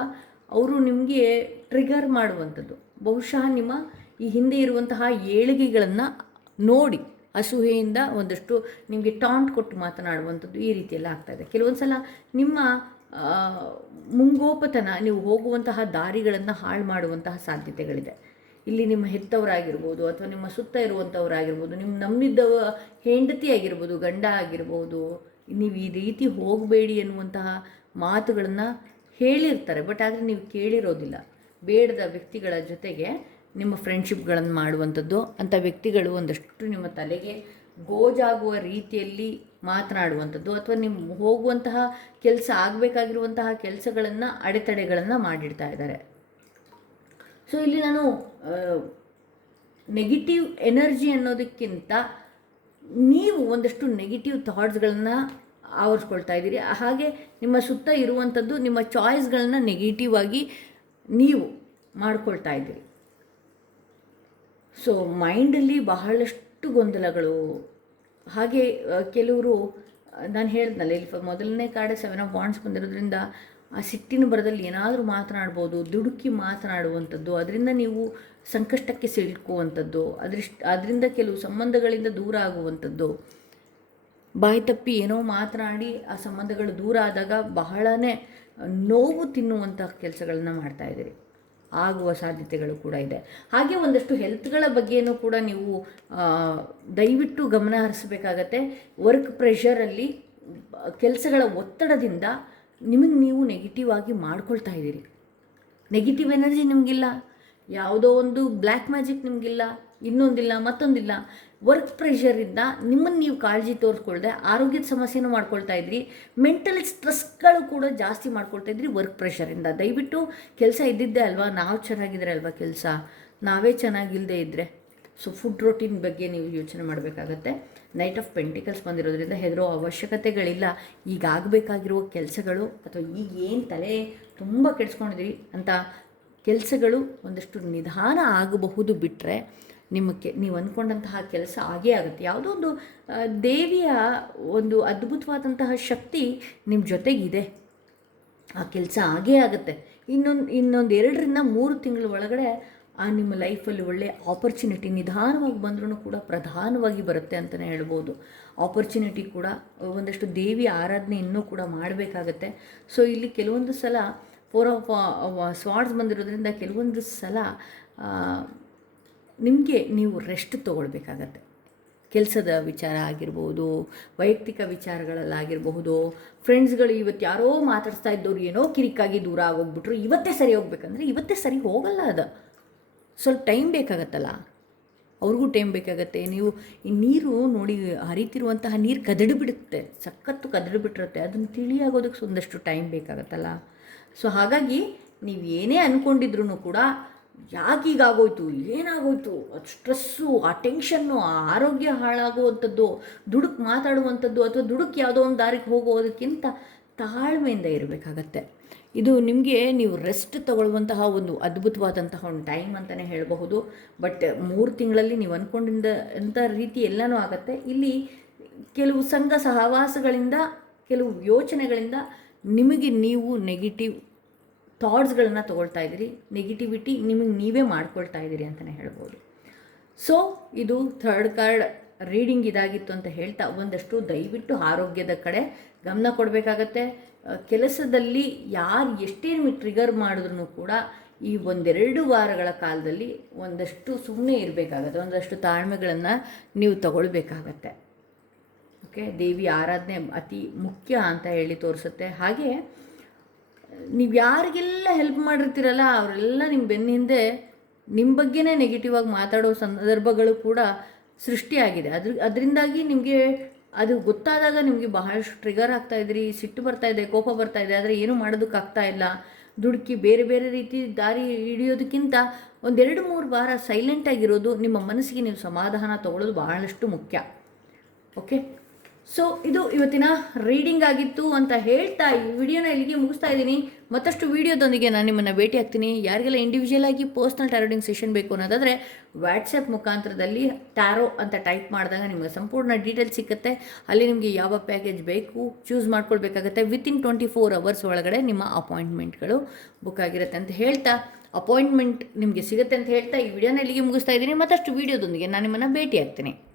ಅವರು ನಿಮಗೆ ಟ್ರಿಗರ್ ಮಾಡುವಂಥದ್ದು. ಬಹುಶಃ ನಿಮ್ಮ ಈ ಹಿಂದೆ ಇರುವಂತಹ ಏಳಿಗೆಗಳನ್ನು ನೋಡಿ ಅಸೂಹೆಯಿಂದ ಒಂದಷ್ಟು ನಿಮಗೆ ಟಾಂಟ್ ಕೊಟ್ಟು ಮಾತನಾಡುವಂಥದ್ದು ಈ ರೀತಿಯೆಲ್ಲ ಆಗ್ತಾಯಿದೆ. ಕೆಲವೊಂದು ಸಲ ನಿಮ್ಮ ಮುಂಗೋಪತನ ನೀವು ಹೋಗುವಂತಹ ದಾರಿಗಳನ್ನು ಹಾಳು ಮಾಡುವಂತಹ ಸಾಧ್ಯತೆಗಳಿದೆ. ಇಲ್ಲಿ ನಿಮ್ಮ ಹೆತ್ತವರಾಗಿರ್ಬೋದು, ಅಥವಾ ನಿಮ್ಮ ಸುತ್ತ ಇರುವಂಥವರಾಗಿರ್ಬೋದು, ನಿಮ್ಮ ನಂಬಿದ್ದವ ಹೆಂಡತಿ ಆಗಿರ್ಬೋದು, ಗಂಡ ಆಗಿರ್ಬೋದು, ನೀವು ಈ ರೀತಿ ಹೋಗಬೇಡಿ ಎನ್ನುವಂತಹ ಮಾತುಗಳನ್ನು ಹೇಳಿರ್ತಾರೆ. ಬಟ್ ಆದರೆ ನೀವು ಕೇಳಿರೋದಿಲ್ಲ. ಬೇಡದ ವ್ಯಕ್ತಿಗಳ ಜೊತೆಗೆ ನಿಮ್ಮ ಫ್ರೆಂಡ್ಶಿಪ್ಗಳನ್ನು ಮಾಡುವಂಥದ್ದು, ಅಂಥ ವ್ಯಕ್ತಿಗಳು ಒಂದಷ್ಟು ನಿಮ್ಮ ತಲೆಗೆ ಗೋಜಾಗುವ ರೀತಿಯಲ್ಲಿ ಮಾತನಾಡುವಂಥದ್ದು, ಅಥವಾ ನಿಮ್ಮ ಹೋಗುವಂತಹ ಕೆಲಸ ಆಗಬೇಕಾಗಿರುವಂತಹ ಕೆಲಸಗಳನ್ನು ಅಡೆತಡೆಗಳನ್ನು ಮಾಡಿಡ್ತಾ ಇದ್ದಾರೆ. ಸೊ ಇಲ್ಲಿ ನಾನು ನೆಗೆಟಿವ್ ಎನರ್ಜಿ ಅನ್ನೋದಕ್ಕಿಂತ ನೀವು ಒಂದಷ್ಟು ನೆಗೆಟಿವ್ ಥಾಟ್ಸ್ಗಳನ್ನು ಆವರಿಸ್ಕೊಳ್ತಾ ಇದ್ದೀರಿ. ಹಾಗೆ ನಿಮ್ಮ ಸುತ್ತ ಇರುವಂಥದ್ದು ನಿಮ್ಮ ಚಾಯ್ಸ್ಗಳನ್ನ ನೆಗೆಟಿವ್ ಆಗಿ ನೀವು ಮಾಡ್ಕೊಳ್ತಾ ಇದ್ದೀರಿ. ಸೊ ಮೈಂಡಲ್ಲಿ ಬಹಳಷ್ಟು ಗೊಂದಲಗಳು. ಹಾಗೆ ಕೆಲವರು, ನಾನು ಹೇಳಿದ್ನಲ್ಲ ಇಲ್ಲಿ ಮೊದಲನೇ ಕಾರ್ಡೆ 7 ಆಫ್ ವಾಂಡ್ಸ್ ಬಂದಿರೋದ್ರಿಂದ ಆ ಸಿಟ್ಟಿನ ಬರದಲ್ಲಿ ಏನಾದರೂ ಮಾತನಾಡ್ಬೋದು, ದುಡುಕಿ ಮಾತನಾಡುವಂಥದ್ದು, ಅದರಿಂದ ನೀವು ಸಂಕಷ್ಟಕ್ಕೆ ಸಿಲುಕುವಂಥದ್ದು, ಅದರಿಂದ ಕೆಲವು ಸಂಬಂಧಗಳಿಂದ ದೂರ ಆಗುವಂಥದ್ದು, ಬಾಯಿ ತಪ್ಪಿ ಏನೋ ಮಾತನಾಡಿ ಆ ಸಂಬಂಧಗಳು ದೂರ ಆದಾಗ ಬಹಳನೇ ನೋವು ತಿನ್ನುವಂಥ ಕೆಲಸಗಳನ್ನ ಮಾಡ್ತಾಯಿದ್ದೀರಿ. ಆಗುವ ಸಾಧ್ಯತೆಗಳು ಕೂಡ ಇದೆ. ಹಾಗೆ ಒಂದಷ್ಟು ಹೆಲ್ತ್ಗಳ ಬಗ್ಗೆಯೂ ಕೂಡ ನೀವು ದಯವಿಟ್ಟು ಗಮನ ಹರಿಸಬೇಕಾಗತ್ತೆ. ವರ್ಕ್ ಪ್ರೆಷರಲ್ಲಿ, ಕೆಲಸಗಳ ಒತ್ತಡದಿಂದ ನಿಮಗೆ ನೀವು ನೆಗೆಟಿವ್ ಆಗಿ ಮಾಡ್ಕೊಳ್ತಾ ಇದ್ದೀರಿ. ನೆಗೆಟಿವ್ ಎನರ್ಜಿ ನಿಮಗಿಲ್ಲ, ಯಾವುದೋ ಒಂದು ಬ್ಲ್ಯಾಕ್ ಮ್ಯಾಜಿಕ್ ನಿಮಗಿಲ್ಲ, ಇನ್ನೊಂದಿಲ್ಲ ಮತ್ತೊಂದಿಲ್ಲ. ವರ್ಕ್ ಪ್ರೆಷರಿಂದ ನಿಮ್ಮನ್ನು ನೀವು ಕಾಳಜಿ ತೋರಿಸ್ಕೊಳ್ದೆ ಆರೋಗ್ಯದ ಸಮಸ್ಯೆನೂ ಮಾಡ್ಕೊಳ್ತಾ ಇದ್ರಿ. ಮೆಂಟಲ್ ಸ್ಟ್ರೆಸ್ಗಳು ಕೂಡ ಜಾಸ್ತಿ ಮಾಡ್ಕೊಳ್ತಾ ಇದ್ರಿ ವರ್ಕ್ ಪ್ರೆಷರಿಂದ. ದಯವಿಟ್ಟು ಕೆಲಸ ಇದ್ದಿದ್ದೆ ಅಲ್ವಾ, ನಾವು ಚೆನ್ನಾಗಿದ್ರೆ ಅಲ್ವಾ ಕೆಲಸ, ನಾವೇ ಚೆನ್ನಾಗಿಲ್ಲದೆ ಇದ್ದರೆ. ಸೊ ಫುಡ್ ರೋಟೀನ್ ಬಗ್ಗೆ ನೀವು ಯೋಚನೆ ಮಾಡಬೇಕಾಗತ್ತೆ. ನೈಟ್ ಆಫ್ ಪೆಂಟಿಕಲ್ಸ್ ಬಂದಿರೋದ್ರಿಂದ ಹೆದರೋ ಅವಶ್ಯಕತೆಗಳಿಲ್ಲ. ಈಗ ಆಗಬೇಕಾಗಿರುವ ಕೆಲಸಗಳು, ಅಥವಾ ಈಗ ಏನು ತಲೆ ತುಂಬ ಕೆಡಿಸ್ಕೊಂಡಿದ್ರಿ ಅಂತ ಕೆಲಸಗಳು ಒಂದಷ್ಟು ನಿಧಾನ ಆಗಬಹುದು. ಬಿಟ್ಟರೆ ನಿಮಗೆ ನೀವು ಅಂದ್ಕೊಂಡಂತಹ ಕೆಲಸ ಆಗೇ ಆಗುತ್ತೆ. ಯಾವುದೋ ಒಂದು ದೇವಿಯ ಒಂದು ಅದ್ಭುತವಾದಂತಹ ಶಕ್ತಿ ನಿಮ್ಮ ಜೊತೆಗಿದೆ. ಆ ಕೆಲಸ ಆಗೇ ಆಗುತ್ತೆ. ಇನ್ನೊಂದು 2-3 ತಿಂಗಳ ಒಳಗಡೆ ನಿಮ್ಮ ಲೈಫಲ್ಲಿ ಒಳ್ಳೆಯ ಆಪರ್ಚುನಿಟಿ ನಿಧಾನವಾಗಿ ಬಂದ್ರೂ ಕೂಡ ಪ್ರಧಾನವಾಗಿ ಬರುತ್ತೆ ಅಂತಲೇ ಹೇಳ್ಬೋದು. ಆಪರ್ಚುನಿಟಿ ಕೂಡ ಒಂದಷ್ಟು ದೇವಿ ಆರಾಧನೆ ಇನ್ನೂ ಕೂಡ ಮಾಡಬೇಕಾಗತ್ತೆ. ಸೊ ಇಲ್ಲಿ ಕೆಲವೊಂದು ಸಲ 4 ಆಫ್ ಸ್ವಾರ್ಡ್ಸ್ ಬಂದಿರೋದ್ರಿಂದ ಕೆಲವೊಂದು ಸಲ ನಿಮಗೆ ನೀವು ರೆಸ್ಟ್ ತೊಗೊಳ್ಬೇಕಾಗತ್ತೆ. ಕೆಲಸದ ವಿಚಾರ ಆಗಿರ್ಬೋದು, ವೈಯಕ್ತಿಕ ವಿಚಾರಗಳಲ್ಲಾಗಿರಬಹುದು. ಫ್ರೆಂಡ್ಸ್ಗಳು ಇವತ್ತು ಯಾರೋ ಮಾತಾಡ್ಸ್ತಾ ಇದ್ದವ್ರು ಏನೋ ಕಿರಿಕಾಗಿ ದೂರ ಆಗೋಗ್ಬಿಟ್ರು, ಇವತ್ತೇ ಸರಿ ಹೋಗ್ಬೇಕಂದ್ರೆ ಇವತ್ತೇ ಸರಿ ಹೋಗಲ್ಲ. ಅದು ಸ್ವಲ್ಪ ಟೈಮ್ ಬೇಕಾಗತ್ತಲ್ಲ, ಅವ್ರಿಗೂ ಟೈಮ್ ಬೇಕಾಗತ್ತೆ. ನೀವು ಈ ನೀರು ನೋಡಿ, ಹರಿತಿರುವಂತಹ ನೀರು ಕದಡಿಬಿಡುತ್ತೆ, ಸಖತ್ತು ಕದಡಿಬಿಟ್ಟಿರುತ್ತೆ. ಅದನ್ನು ತಿಳಿಯಾಗೋದಕ್ಕೆ ಒಂದಷ್ಟು ಟೈಮ್ ಬೇಕಾಗತ್ತಲ್ಲ. ಸೊ ಹಾಗಾಗಿ ನೀವು ಏನೇ ಅಂದ್ಕೊಂಡಿದ್ರು ಕೂಡ ಯಾಕೀಗಾಗೋಯ್ತು, ಏನಾಗೋಯ್ತು, ಅದು ಸ್ಟ್ರೆಸ್ಸು, ಆ ಟೆನ್ಷನ್ನು, ಆ ಆರೋಗ್ಯ ಹಾಳಾಗುವಂಥದ್ದು, ದುಡುಕು ಮಾತಾಡುವಂಥದ್ದು, ಅಥವಾ ದುಡುಕು ಯಾವುದೋ ಒಂದು ದಾರಿಗೆ ಹೋಗೋದಕ್ಕಿಂತ ತಾಳ್ಮೆಯಿಂದ ಇರಬೇಕಾಗತ್ತೆ. ಇದು ನಿಮಗೆ ನೀವು ರೆಸ್ಟ್ ತಗೊಳ್ಳುವಂತಹ ಒಂದು ಅದ್ಭುತವಾದಂತಹ ಒಂದು ಟೈಮ್ ಅಂತಲೇ ಹೇಳಬಹುದು. ಬಟ್ 3 ತಿಂಗಳಲ್ಲಿ ನೀವು ಅಂದ್ಕೊಂಡಿದ್ದಂಥ ರೀತಿ ಎಲ್ಲನೂ ಆಗುತ್ತೆ. ಇಲ್ಲಿ ಕೆಲವು ಸಂಘ ಸಹವಾಸಗಳಿಂದ, ಕೆಲವು ಯೋಚನೆಗಳಿಂದ ನಿಮಗೆ ನೀವು ನೆಗೆಟಿವ್ ಥಾಟ್ಸ್ಗಳನ್ನು ತೊಗೊಳ್ತಾ ಇದ್ದೀರಿ. ನೆಗೆಟಿವಿಟಿ ನಿಮಗೆ ನೀವೇ ಮಾಡ್ಕೊಳ್ತಾ ಇದ್ದೀರಿ ಅಂತಲೇ ಹೇಳ್ಬೋದು. ಸೊ ಇದು 3rd ಕಾರ್ಡ್ ರೀಡಿಂಗ್ ಇದಾಗಿತ್ತು ಅಂತ ಹೇಳ್ತಾ, ಒಂದಷ್ಟು ದಯವಿಟ್ಟು ಆರೋಗ್ಯದ ಕಡೆ ಗಮನ ಕೊಡಬೇಕಾಗತ್ತೆ. ಕೆಲಸದಲ್ಲಿ ಯಾರು ಎಷ್ಟೇ ನಿಮಗೆ ಟ್ರಿಗರ್ ಮಾಡಿದ್ರೂ ಕೂಡ ಈ 1-2 ವಾರಗಳ ಕಾಲದಲ್ಲಿ ಒಂದಷ್ಟು ಸುಮ್ಮನೆ ಇರಬೇಕಾಗತ್ತೆ, ಒಂದಷ್ಟು ತಾಳ್ಮೆಗಳನ್ನು ನೀವು ತಗೊಳ್ಬೇಕಾಗತ್ತೆ. ಓಕೆ, ದೇವಿ ಆರಾಧನೆ ಅತಿ ಮುಖ್ಯ ಅಂತ ಹೇಳಿ ತೋರಿಸುತ್ತೆ. ಹಾಗೆ ನೀವು ಯಾರಿಗೆಲ್ಲ ಹೆಲ್ಪ್ ಮಾಡಿರ್ತೀರಲ್ಲ ಅವರೆಲ್ಲ ನಿಮ್ಮ ಬೆನ್ನ ಹಿಂದೆ ನಿಮ್ಮ ಬಗ್ಗೆನೇ ನೆಗೆಟಿವ್ ಆಗಿ ಮಾತಾಡೋ ಸಂದರ್ಭಗಳು ಕೂಡ ಸೃಷ್ಟಿಯಾಗಿದೆ. ಅದರಿಂದಾಗಿ ನಿಮಗೆ ಅದು ಗೊತ್ತಾದಾಗ ನಿಮಗೆ ಬಹಳಷ್ಟು ಟ್ರಿಗರ್ ಆಗ್ತಾಯಿದ್ರಿ, ಸಿಟ್ಟು ಬರ್ತಾಯಿದೆ, ಕೋಪ ಬರ್ತಾಯಿದೆ, ಆದರೆ ಏನೂ ಮಾಡೋದಕ್ಕಾಗ್ತಾ ಇಲ್ಲ. ದುಡುಕಿ ಬೇರೆ ಬೇರೆ ರೀತಿ ದಾರಿ ಹಿಡಿಯೋದಕ್ಕಿಂತ 1-2-3 ವಾರ ಸೈಲೆಂಟಾಗಿರೋದು, ನಿಮ್ಮ ಮನಸ್ಸಿಗೆ ನೀವು ಸಮಾಧಾನ ತಗೊಳ್ಳೋದು ಬಹಳಷ್ಟು ಮುಖ್ಯ. ಓಕೆ, ಸೊ ಇದು ಇವತ್ತಿನ ರೀಡಿಂಗ್ ಆಗಿತ್ತು ಅಂತ ಹೇಳ್ತಾ ಈ ವಿಡಿಯೋನ ಇಲ್ಲಿಗೆ ಮುಗಿಸ್ತಾ ಇದ್ದೀನಿ. ಮತ್ತಷ್ಟು ವಿಡಿಯೋದೊಂದಿಗೆ ನಾನು ನಿಮ್ಮನ್ನು ಭೇಟಿ ಆಗ್ತೀನಿ. ಯಾರಿಗೆಲ್ಲ ಇಂಡಿವಿಜುವಲ್ ಆಗಿ ಪರ್ಸ್ನಲ್ ಟ್ಯಾರೋಡಿಂಗ್ ಸೆಷನ್ ಬೇಕು ಅನ್ನೋದಾದರೆ ವಾಟ್ಸಪ್ ಮುಖಾಂತರದಲ್ಲಿ ಟ್ಯಾರೋ ಅಂತ ಟೈಪ್ ಮಾಡಿದಾಗ ನಿಮಗೆ ಸಂಪೂರ್ಣ ಡೀಟೇಲ್ಸ್ ಸಿಗುತ್ತೆ. ಅಲ್ಲಿ ನಿಮಗೆ ಯಾವ ಪ್ಯಾಕೇಜ್ ಬೇಕು ಚೂಸ್ ಮಾಡ್ಕೊಳ್ಬೇಕಾಗತ್ತೆ. ವಿತಿನ್ 24 ಅವರ್ಸ್ ಒಳಗಡೆ ನಿಮ್ಮ ಅಪಾಯಿಂಟ್ಮೆಂಟ್ಗಳು ಬುಕ್ ಆಗಿರುತ್ತೆ ಅಂತ ಹೇಳ್ತಾ, ಅಪಾಯಿಂಟ್ಮೆಂಟ್ ನಿಮಗೆ ಸಿಗುತ್ತೆ ಅಂತ ಹೇಳ್ತಾ ಈ ವಿಡಿಯೋನ ಇಲ್ಲಿಗೆ ಮುಗಿಸ್ತಾ ಇದ್ದೀನಿ. ಮತ್ತಷ್ಟು ವಿಡಿಯೋದೊಂದಿಗೆ ನಾನು ನಿಮ್ಮನ್ನು ಭೇಟಿ ಆಗ್ತೀನಿ.